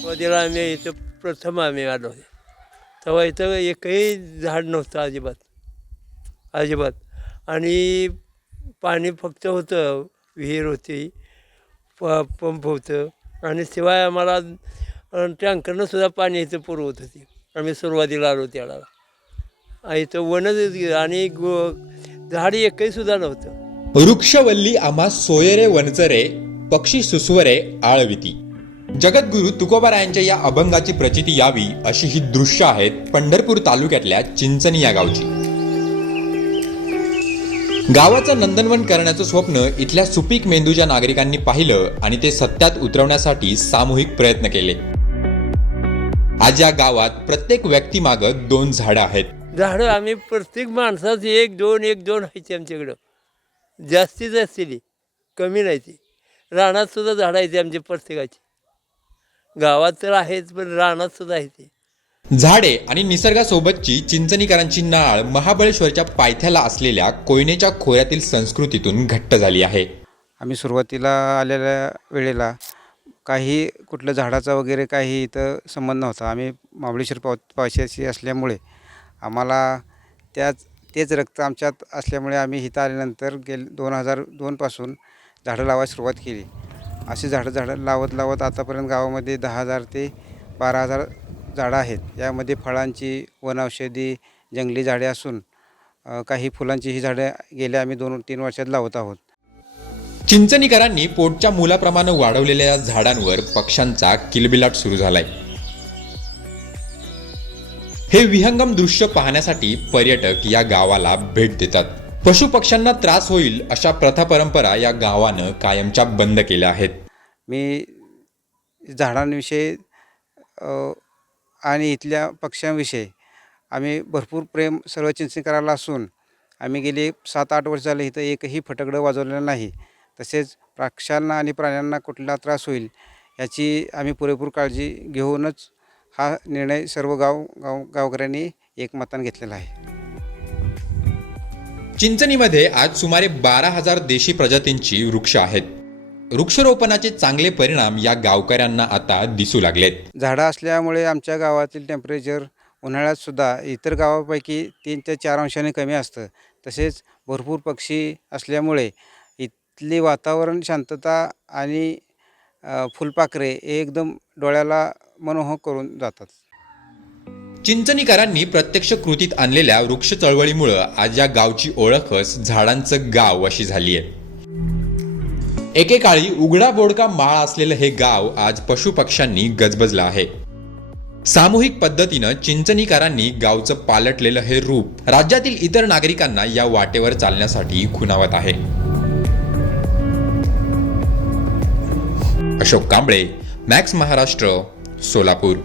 सुरुवातीला आम्ही इथं प्रथम आम्ही आलो होतो तेव्हा इथं एकही झाड नव्हतं अजिबात अजिबात. आणि पाणी फक्त होतं, विहीर होती, पंप होतं आणि शिवाय आम्हाला टँकरनं सुद्धा पाणी इथं पुरवत होती. आम्ही सुरुवातीला आलो त्यावेळेला इथं वनच आणि झाड एकही सुद्धा नव्हतं. वृक्षवल्ली आम्हा सोयरे वनचरे, पक्षी सुस्वरे आळविती. जगद्गुरु तुकोबारायांच्या या अभंगाची प्रचिती यावी अशी ही दृश्य आहेत पंढरपूर तालुक्यातल्या चिंचणी या गावची. गावाचं नंदनवन करण्याचं स्वप्न इथल्या सुपीक मेंदूच्या नागरिकांनी पाहिलं आणि ते सत्यात उतरवण्यासाठी सामूहिक प्रयत्न केले. आज या गावात प्रत्येक व्यक्तीमागं 2 झाडं आहेत. झाडं आम्ही प्रत्येक माणसाचं 1-2 आहेत आमच्याकडं. जास्तीत जास्ती कमी नाही ती. रानात सुद्धा झाडं आहेत आमची प्रत्येकाची. गावात तर आहेच पण रानात सुद्धा आहे ते. झाडे आणि निसर्गासोबतची चिंचणीकरांची नाळ महाबळेश्वरच्या पायथ्याला असलेल्या कोयनेच्या खोऱ्यातील संस्कृतीतून घट्ट झाली आहे. आम्ही सुरुवातीला आलेल्या वेळेला काही कुठलं झाडाचा वगैरे काही इथं संबंध नव्हता. आम्ही महाबळेश्वर पावसाची असल्यामुळे आम्हाला तेच रक्त आमच्यात असल्यामुळे आम्ही इथं आल्यानंतर 2002पासून झाडं लावायला सुरुवात केली. अशी झाडं लावत आतापर्यंत गावामध्ये 10,000 ते 12,000 झाडं आहेत. यामध्ये फळांची, वनौषधी, जंगली झाडे असून काही फुलांची ही झाडं गेल्या आम्ही 2-3 वर्षात लावत आहोत. चिंचणीकरांनी पोटच्या मुलाप्रमाणे वाढवलेल्या झाडांवर पक्ष्यांचा किलबिलाट सुरू झालाय. हे विहंगम दृश्य पाहण्यासाठी पर्यटक या गावाला भेट देतात. पशुपक्ष्यांना त्रास होईल अशा प्रथा परंपरा या गावानं कायमच्या बंद केल्या आहेत. मी झाडांविषयी आणि इथल्या पक्ष्यांविषयी आम्ही भरपूर प्रेम सर्व चिंचणीकराला असून आम्ही गेली 7-8 वर्ष झाले इथं एकही फटकडं वाजवलेलं नाही. तसेच पक्ष्यांना आणि प्राण्यांना कुठला त्रास होईल याची आम्ही पुरेपूर काळजी घेऊनच हा निर्णय सर्व गावकऱ्यांनी एकमताने घेतलेला आहे. चिंचणीमध्ये आज सुमारे 12,000 देशी प्रजातींची वृक्ष आहेत. वृक्षारोपणाचे चांगले परिणाम या गावकऱ्यांना आता दिसू लागलेत. झाडं असल्यामुळे आमच्या गावातील टेम्परेचर उन्हाळ्यात सुद्धा इतर गावापैकी 3 ते 4 अंशाने कमी असतं. तसेच भरपूर पक्षी असल्यामुळे इथली वातावरण शांतता आणि फुलपाखरे एकदम डोळ्याला मनोहक करून जातात. चिंचणीकरांनी प्रत्यक्ष कृतीत आणलेल्या वृक्ष चळवळीमुळे आज या गावची ओळखच झाडांचं गाव अशी झाली आहे. एकेकाळी उघडा बोडका माळ असलेलं हे गाव आज पशुपक्ष्यांनी गजबजलं आहे. सामूहिक पद्धतीनं चिंचणीकरांनी गावचं पालटलेलं हे रूप राज्यातील इतर नागरिकांना या वाटेवर चालण्यासाठी खुणावत आहे. अशोक कांबळे, मॅक्स महाराष्ट्र, सोलापूर.